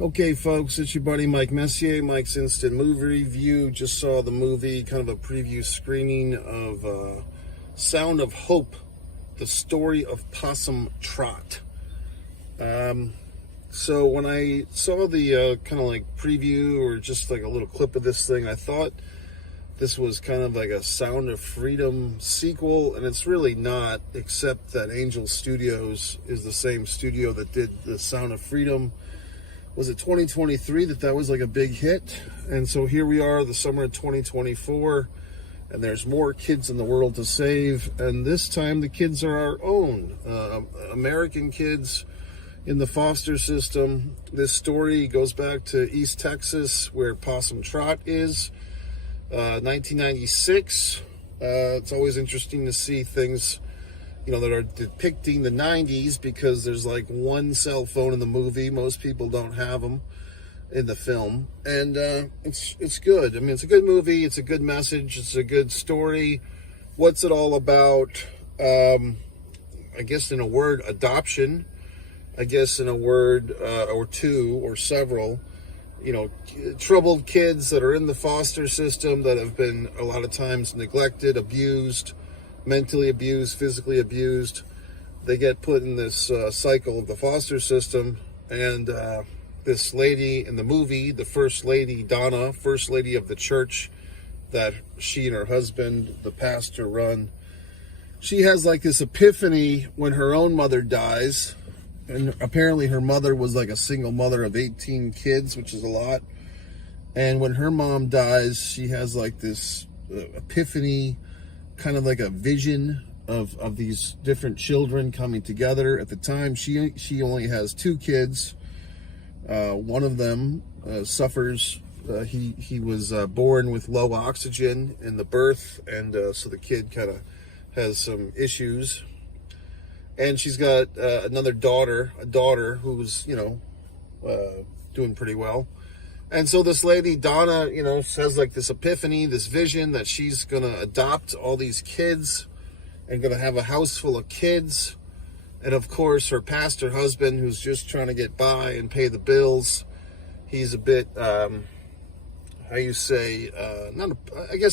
Okay, folks, it's your buddy Mike Messier, Mike's Instant Movie Review. Just saw the movie, kind of a preview screening of Sound of Hope, the story of Possum, Trot. So when I saw the kind of like preview or just like a little clip of this thing, I thought this was kind of like a Sound of Freedom sequel, and it's really not, except that Angel Studios is the same studio that did the Sound of Freedom. Was it 2023 that was like a big hit? And so here we are, the summer of 2024, and there's more kids in the world to save. And this time the kids are our own, American kids in the foster system. This story goes back to East Texas, where Possum Trot is, 1996. It's always interesting to see things that are depicting the 90s, because there's like one cell phone in the movie. Most people don't have them in the film. And it's good. I mean, it's a good movie. It's a good message. It's a good story. What's it all about? I guess in a word, adoption. I guess in a word or two or several, troubled kids that are in the foster system that have been a lot of times neglected, abused, mentally abused, physically abused. They get put in this cycle of the foster system, and this lady in the movie, the first lady, Donna, first lady of the church that she and her husband, the pastor, run, she has like this epiphany when her own mother dies. And apparently her mother was like a single mother of 18 kids, which is a lot. And when her mom dies, she has like this epiphany, kind of like a vision of these different children coming together. At the time, she only has two kids. One of them suffers. He was born with low oxygen in the birth, and so the kid kind of has some issues. And she's got another daughter, who's doing pretty well. And so this lady, Donna, has like this epiphany, this vision that she's going to adopt all these kids and going to have a house full of kids. And of course, her pastor husband, who's just trying to get by and pay the bills, he's a bit, I guess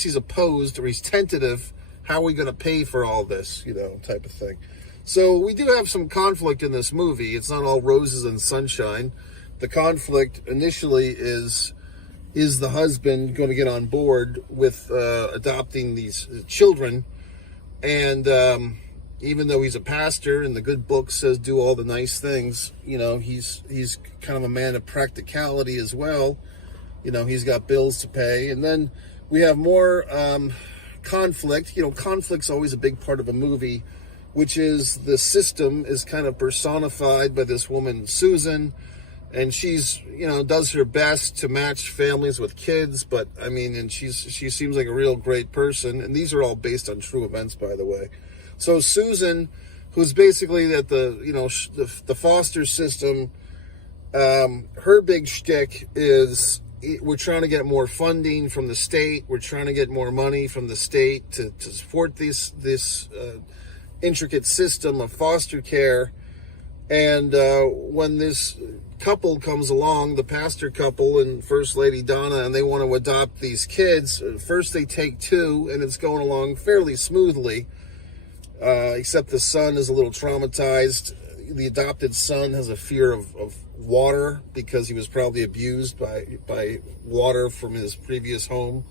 he's opposed, or he's tentative. How are we going to pay for all this, type of thing. So we do have some conflict in this movie. It's not all roses and sunshine. The conflict initially is the husband going to get on board with adopting these children? And even though he's a pastor and the good book says do all the nice things, he's kind of a man of practicality as well. He's got bills to pay. And then we have more conflict. Conflict's always a big part of a movie, which is the system is kind of personified by this woman, Susan. And she's, does her best to match families with kids, but and she seems like a real great person. And these are all based on true events, by the way. So Susan, who's basically at the foster system, her big shtick is we're trying to get more funding from the state. We're trying to get more money from the state to support this intricate system of foster care. And when this couple comes along, the pastor couple and First Lady Donna, and they want to adopt these kids, first they take two, and it's going along fairly smoothly, except the son is a little traumatized. The adopted son has a fear of water, because he was probably abused by water from his previous home.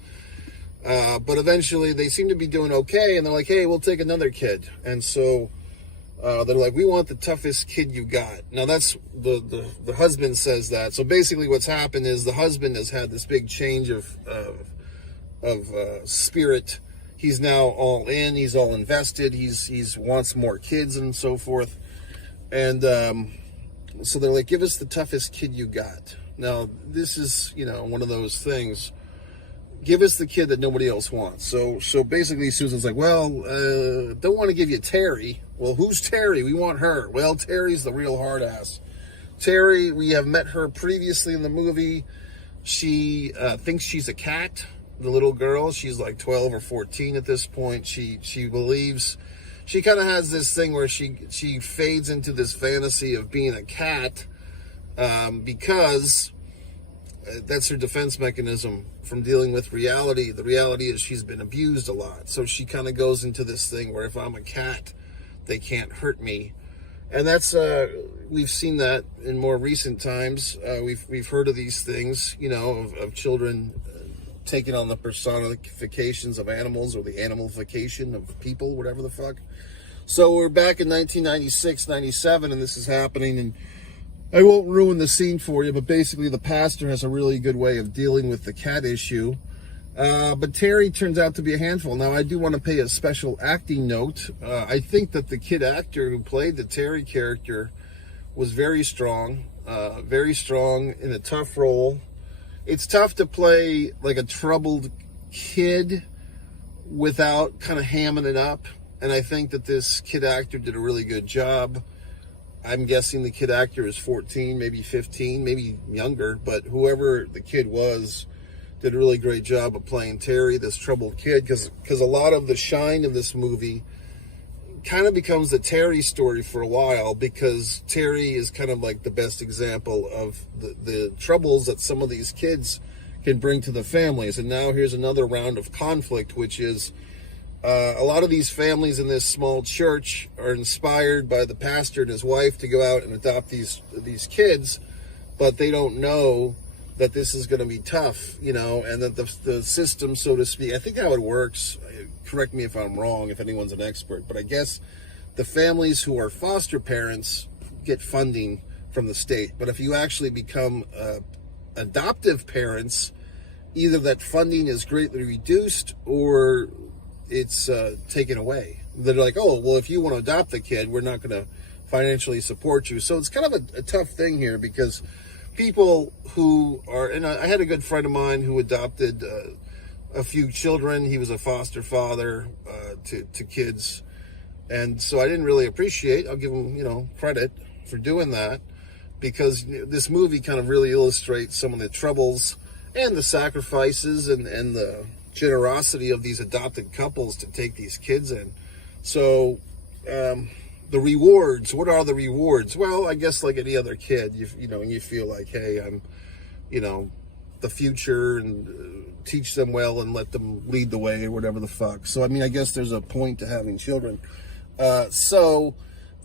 But eventually they seem to be doing okay, and they're like, hey, we'll take another kid. And so they're like, we want the toughest kid you got. Now that's the husband says that. So basically what's happened is the husband has had this big change of spirit. He's now all in. He's all invested. He's wants more kids and so forth. And so they're like, give us the toughest kid you got. Now this is one of those things. Give us the kid that nobody else wants. So basically Susan's like, well, don't want to give you Terry. Well, who's Terry? We want her. Well, Terry's the real hard ass. Terry, we have met her previously in the movie. She thinks she's a cat, the little girl. She's like 12 or 14 at this point. She believes she kind of has this thing where she fades into this fantasy of being a cat, because that's her defense mechanism from dealing with reality. The reality is she's been abused a lot. So she kind of goes into this thing where if I'm a cat, they can't hurt me. And that's, we've seen that in more recent times. We've heard of these things, you know, of children taking on the personifications of animals or the animalification of people, whatever the fuck. So we're back in 1996, 97, and this is happening. And I won't ruin the scene for you, but basically the pastor has a really good way of dealing with the cat issue. But Terry turns out to be a handful. Now, I do want to pay a special acting note. I think that the kid actor who played the Terry character was very strong in a tough role. It's tough to play like a troubled kid without kind of hamming it up. And I think that this kid actor did a really good job. I'm guessing the kid actor is 14, maybe 15, maybe younger, but whoever the kid was did a really great job of playing Terry, this troubled kid, because a lot of the shine of this movie kind of becomes the Terry story for a while, because Terry is kind of like the best example of the troubles that some of these kids can bring to the families. And now here's another round of conflict, which is a lot of these families in this small church are inspired by the pastor and his wife to go out and adopt these kids, but they don't know that this is going to be tough, you know, and that the system, so to speak, I think how it works, correct me if I'm wrong, if anyone's an expert, but I guess the families who are foster parents get funding from the state. But if you actually become adoptive parents, either that funding is greatly reduced or it's taken away. They're like, oh, well, if you want to adopt the kid, we're not going to financially support you. So it's kind of a tough thing here, because people who are, and I had a good friend of mine who adopted a few children. He was a foster father to kids. And so I didn't really appreciate, I'll give him, you know, credit for doing that, because this movie kind of really illustrates some of the troubles and the sacrifices and the generosity of these adopted couples to take these kids in. So the rewards, what are the rewards? Well, I guess like any other kid, you know, you feel like, hey, I'm, you know, the future, and teach them well and let them lead the way or whatever the fuck. So I mean, I guess there's a point to having children. So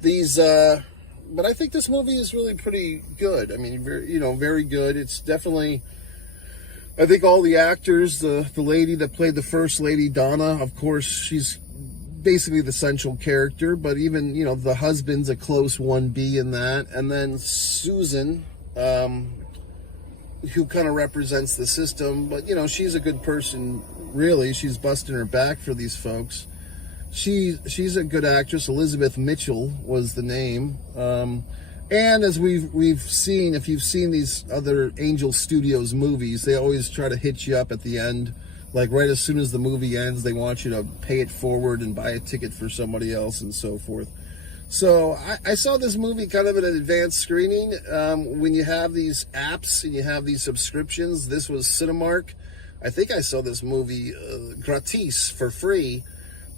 these but I think this movie is really pretty good. I mean, very good. It's definitely, I think all the actors, the lady that played the first lady, Donna, of course, she's basically the central character, but even, you know, the husband's a close 1B in that. And then Susan, who kind of represents the system, but, you know, she's a good person, really. She's busting her back for these folks. She's a good actress. Elizabeth Mitchell was the name. And as we've seen, if you've seen these other Angel Studios movies, they always try to hit you up at the end. Like right as soon as the movie ends, they want you to pay it forward and buy a ticket for somebody else and so forth. So I saw this movie kind of at an advanced screening. When you have these apps and you have these subscriptions, this was Cinemark. I think I saw this movie gratis, for free.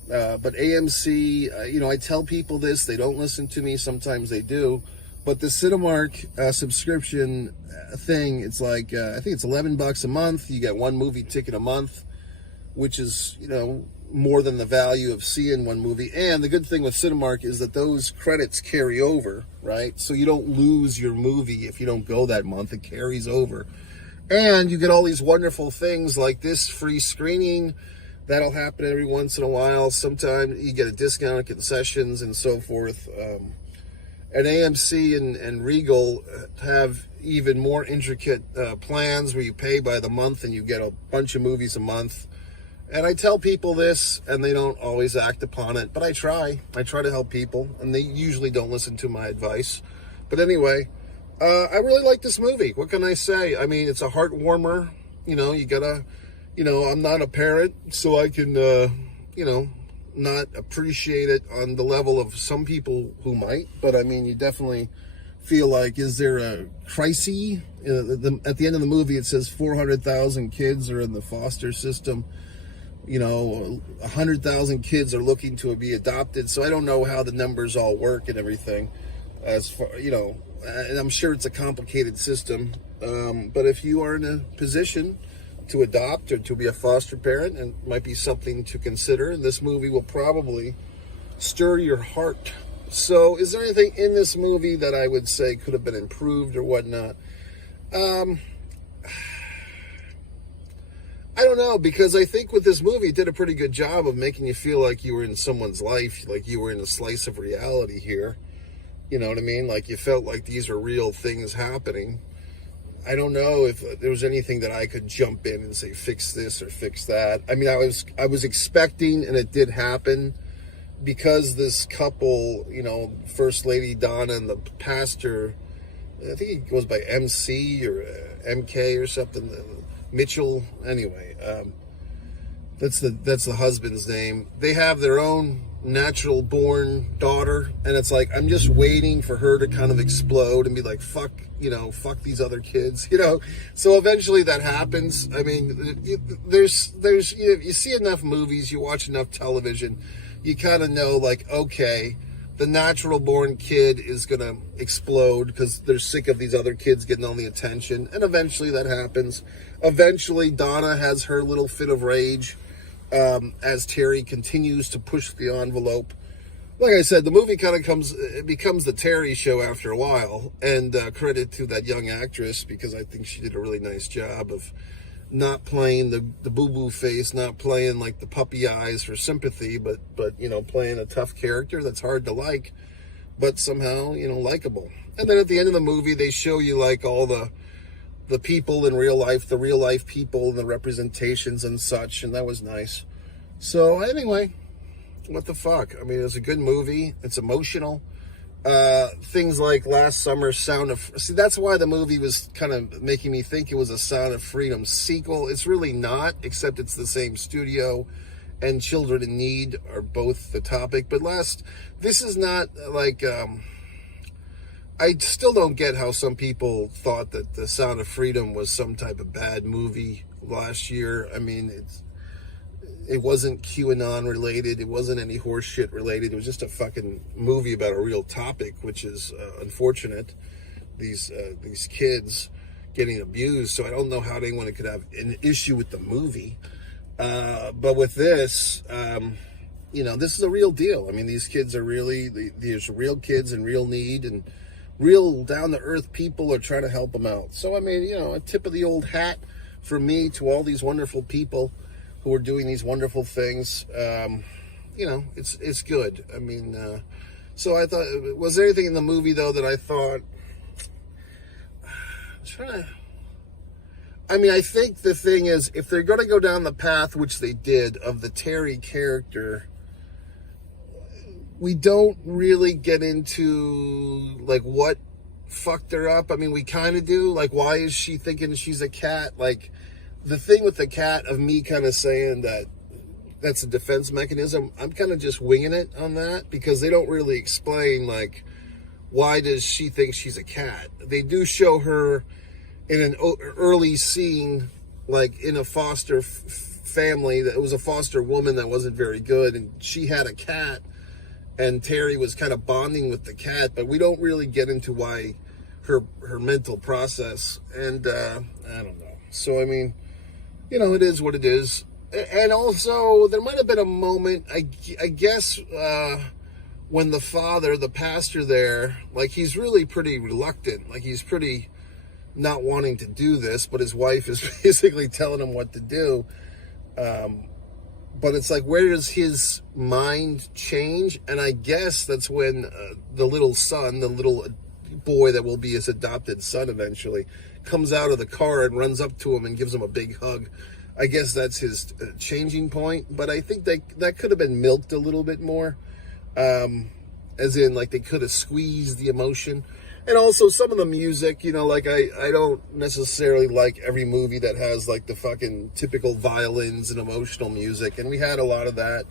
But AMC, you know, I tell people this, they don't listen to me, sometimes they do. But the Cinemark subscription thing, it's like, I think it's $11 a month. You get one movie ticket a month, which is, you know, more than the value of seeing one movie. And the good thing with Cinemark is that those credits carry over, right? So you don't lose your movie if you don't go that month. It carries over. And you get all these wonderful things like this free screening. That'll happen every once in a while. Sometimes you get a discount at concessions and so forth. And AMC and Regal have even more intricate plans where you pay by the month and you get a bunch of movies a month. And I tell people this, and they don't always act upon it, but I try. I try to help people, and they usually don't listen to my advice. But anyway, I really like this movie. What can I say? I mean, it's a heart warmer. You know, you gotta, you know, I'm not a parent, so I can, you know, not appreciate it on the level of some people who might. But I mean, you definitely feel like, is there a crisis? At the end of the movie, it says 400,000 kids are in the foster system. You know, 100,000 kids are looking to be adopted. So I don't know how the numbers all work and everything. As far, you know, and I'm sure it's a complicated system, but if you are in a position to adopt or to be a foster parent, it might be something to consider. And this movie will probably stir your heart. So is there anything in this movie that I would say could have been improved or whatnot? I don't know, because I think with this movie, it did a pretty good job of making you feel like you were in someone's life, like you were in a slice of reality here. You know what I mean? Like you felt like these are real things happening. I don't know if there was anything that I could jump in and say, fix this or fix that. I mean, I was expecting, and it did happen, because this couple, you know, First Lady Donna and the pastor, I think he goes by MC or MK or something, Mitchell. Anyway, that's the husband's name. They have their own natural born daughter, and it's like, I'm just waiting for her to kind of explode and be like, fuck these other kids, you know. So eventually that happens. I mean, there's you see enough movies, you watch enough television, you kind of know, like, okay, the natural born kid is gonna explode because they're sick of these other kids getting all the attention, and eventually that happens. Eventually Donna has her little fit of rage, as Terry continues to push the envelope. Like I said, the movie kind of becomes the Terry show after a while, and credit to that young actress, because I think she did a really nice job of not playing the boo-boo face, not playing like the puppy eyes for sympathy, but you know, playing a tough character that's hard to like, but somehow, you know, likable. And then at the end of the movie, they show you like all the people in real life, the real life people and the representations and such, and that was nice. So anyway, what the fuck? I mean, it's a good movie. It's emotional. Things like last summer's see, that's why the movie was kind of making me think it was a Sound of Freedom sequel. It's really not, except it's the same studio, and Children in Need are both the topic. But this is not like, I still don't get how some people thought that the Sound of Freedom was some type of bad movie last year. I mean, it wasn't QAnon related. It wasn't any horse shit related. It was just a fucking movie about a real topic, which is unfortunate. These kids getting abused. So I don't know how anyone could have an issue with the movie. But with this, you know, this is a real deal. I mean, these kids are there's real kids in real need, and real down-to-earth people are trying to help them out. So, I mean, you know, a tip of the old hat for me to all these wonderful people who are doing these wonderful things. You know, it's good. I mean, so I thought, was there anything in the movie, though, that I thought, I mean, I think the thing is, if they're going to go down the path, which they did, of the Terry character, we don't really get into, like, what fucked her up. I mean, we kind of do. Like, why is she thinking she's a cat? Like, the thing with the cat, of me kind of saying that that's a defense mechanism, I'm kind of just winging it on that, because they don't really explain, like, why does she think she's a cat? They do show her in an early scene, like, in a foster family, that it was a foster woman that wasn't very good, and she had a cat, and Terry was kind of bonding with the cat, but we don't really get into why her mental process, and I don't know. So, I mean, you know, it is what it is. And also, there might have been a moment, I guess, when the father, the pastor there, like, he's really pretty reluctant. Like, he's pretty not wanting to do this, but his wife is basically telling him what to do. But it's like, where does his mind change? And I guess that's when the little son, the little boy that will be his adopted son eventually, comes out of the car and runs up to him and gives him a big hug. I guess that's his changing point. But I think that could have been milked a little bit more. As in, like, they could have squeezed the emotion. And also some of the music, you know, like, I don't necessarily like every movie that has, like, the fucking typical violins and emotional music. And we had a lot of that,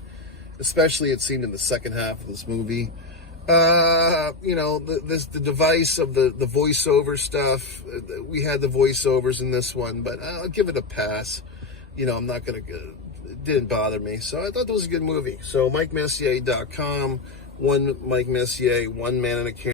especially, it seemed, in the second half of this movie. You know, the device of the voiceover stuff. We had the voiceovers in this one, but I'll give it a pass. You know, I'm not going to, it didn't bother me. So I thought it was a good movie. So MikeMessier.com, one Mike Messier, one man in a camera.